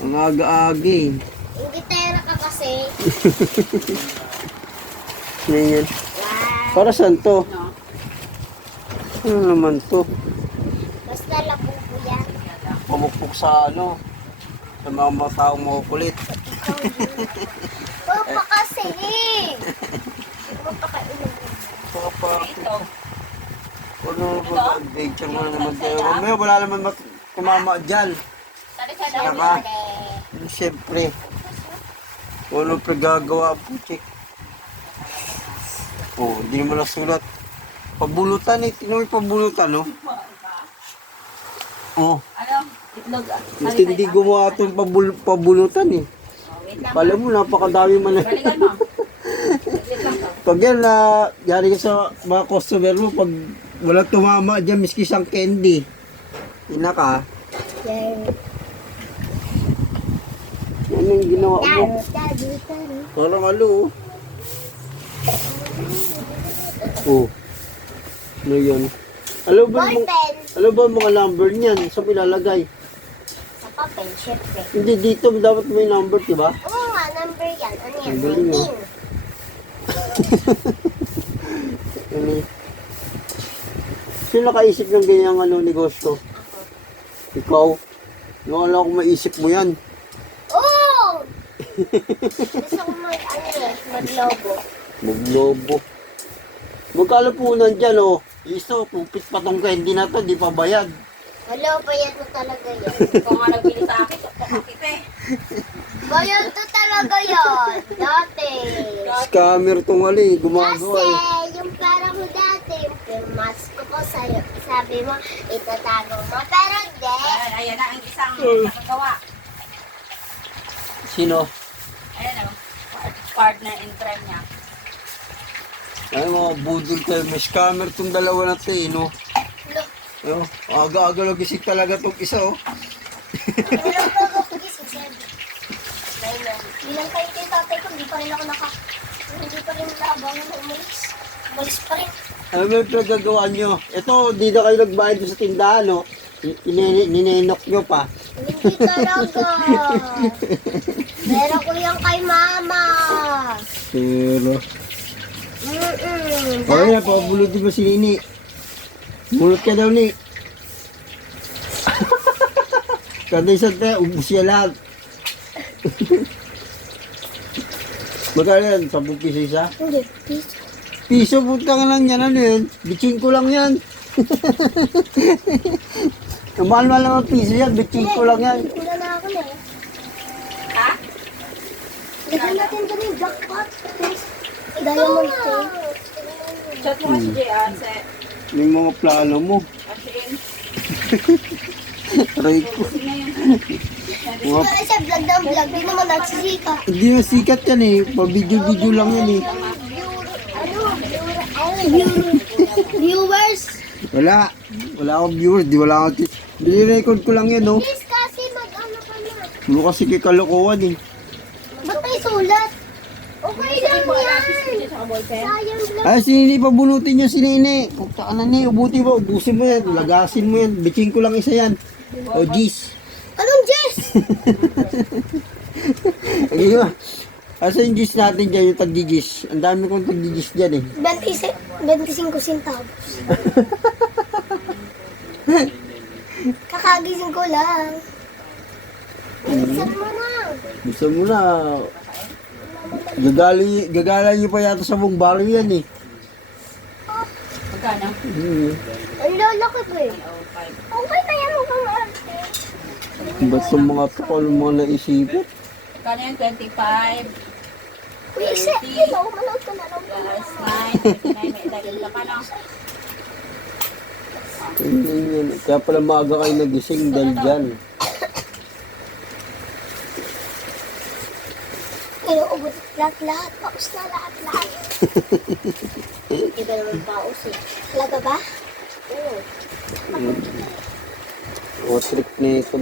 Ang aga-agi. Yung gitara ka kasi. Ngayon. Wow. Para saan to? Ano naman to? Basta lapong po yan. Pamukpok sa ano? Sa mga taong makukulit. Oo pa kasi. Magpakainom. Papa. Ano ba? Adventure mo na naman tayo. Mamaya wala naman kumama dyan. Saka, siyempre. Ano pa gagawa po, check. Oh, hindi mo nasulat. Pabulutan eh. Tino yung pabulutan, no? Oh. Itlog. Hindi gumawa itong pabulutan eh. Kala mo, napakadami man. Balikan mo. Wait lang to. Pag yan, yari ka sa mga customer mo, pag walang tumama dyan, miski isang candy. Ina ka. Yan yung ginawa mo. Parang alo. Oh. Ano yun? Alam ba mga number niyan? Saan mo ilalagay? Sa papel, syempre. Hindi, dito dapat may number, diba? Oo nga, number yan. Ano yan? Ang galing, oh. 19. Ano? Sino nakaisip ng ganyang negosyo? Ikaw? Yung alam ko maisip mo yan. Oo! Gusto ko maglobo. Maglobo. Magkano po nandyan, oh? Iso, pupit pa tong candy na to, di pa bayad. Wala, bayad mo talaga yan. Kung nga nagbili sa akin, pakakita eh. Bayad to talaga yan. Dati. Scammer tong gumagawa Kasi, eh. yung pera mo dati, yung pinamask ko sa'yo, sabi mo, itatago mo. Pero hindi. Ayan na ang isang nakagawa. Sino? Ayan o. Partner in crime niya. Ay, mga budol kayo. May scammer tong dalawa na to eh, no? Look, Ayun, aga-aga nagising talaga tong isa, oh. meron pa ako gising, sabi. Bilang kayo kay tatay ko, hindi pa rin ako hindi pa rin labang umalis. Umalis pa rin. Ano ba yung pinagagawa nyo? Ito, di na kayo nagbayad sa tindahan, no? Ninenok nyo pa. Hindi talaga. Meron ko yan kay mama. Pero... Mm-mm. Kaya na, pabulotin mo si Nini. Bulot ka daw, Ni. Kada isang tayo, ubus siya lahat. Magkano yan? 10 piso isa? Hindi, please. Piso, puta ka lang yan. Ano yun? Bitching ko lang yan. Ang mahal-mahal naman piso yan. Bitching ko lang yan. Wala na ako na eh. Ha? Lagyan natin dun yung jackpot. Please. Diamond chain. Chat mo nga si JR. Yung mga plano mo. Asin. Aray ko. Kasi na yun. Mga, Kaya siya vlog ng vlog. Di naman nagsisika. hindi na sikat yan eh. Pa-video-video lang yan eh. Viewers. Wala. Wala akong viewers. Di wala akong... Bili-record ko lang yan, no? Please kasi mag-ano ka na. Ano kasi kay kalokohan eh. Ba't may sulat? Okay lang yan. Sa ballpen. Sayang vlog. Ay, si Nini, pabunutin niyo si Nini. Punta ka na, Nini. Ubuti mo. Ubusin mo yan. Lagasin mo yan. Bitching ko lang isa yan. O, Gis. Anong Jess? Ayun nga. Asa yung Gis natin dyan, yung tag-Gis. Ang dami kong tag-Gis dyan eh. 25 centavos. Kakagising ko lang. Bilisan mo na. Gusto mo na. Gagalan niyo pa yata sa buong baro yan eh. Magkano? Ang lalaki ko eh. Okay na yan mo kang arte. Ba't yung mga to, kung anong mga naisipin? Magkano yan? 25 Uy, isa. Yun ako, manood ka na lang. plus 9. 9 may ilagay ka pa, no? Yun. Kaya pala maaga kayo nagising dahil dyan. Inuubot lahat. Paus na lahat. Iba naman paus eh. Talaga ba? Oo. O, trick na ito.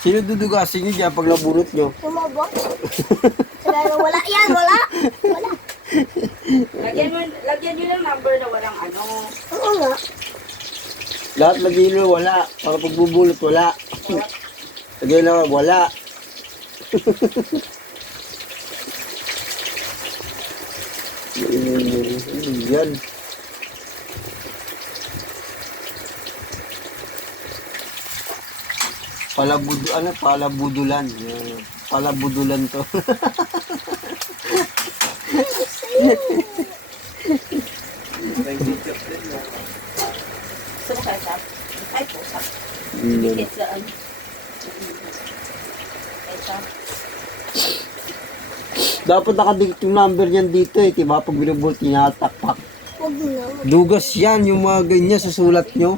Sino dudugasin niyo dyan pag nabunot niyo? Sumabot? Wala yan, wala. Lagyan nyo ng number na walang ano. Oo nga. Lahat lagay nyo wala. Para pagbubulot wala. Lagay na wala. Yan. Palabudulan. Yan. Palabudulan to. Gusto mo kaya sa? Ay po, sa. Yan. It's saan? Ito. Dapat nakadikit yung number niyan dito eh. Diba? Pag binubulot, tinatakpak. Huwag na. Dugas yan, yung mga ganyan sa sulat nyo.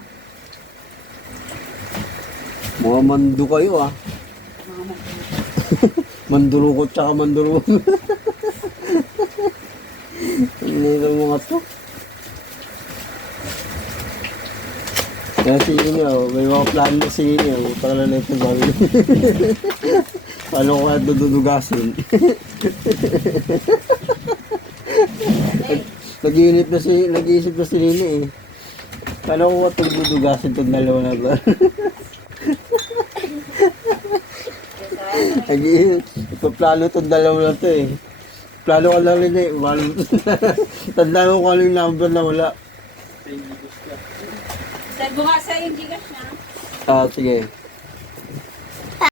Mga mando kayo ah. Mandurukot tsaka mandurukot. Ano yung mga to? Kaya si Inyo, may mga plano si Inyo. Utang na ito sabi. Paano ko kaya dudugasin? Nag-iisip na si Nini eh. Paano ko kaya dudugasin itong dalawa na ba? Plano itong dalawa na to eh. Plano ka lang rin eh. Tandaan ko kung ano yung number na wala. Send mo nga sa yung Gcash na. Sige.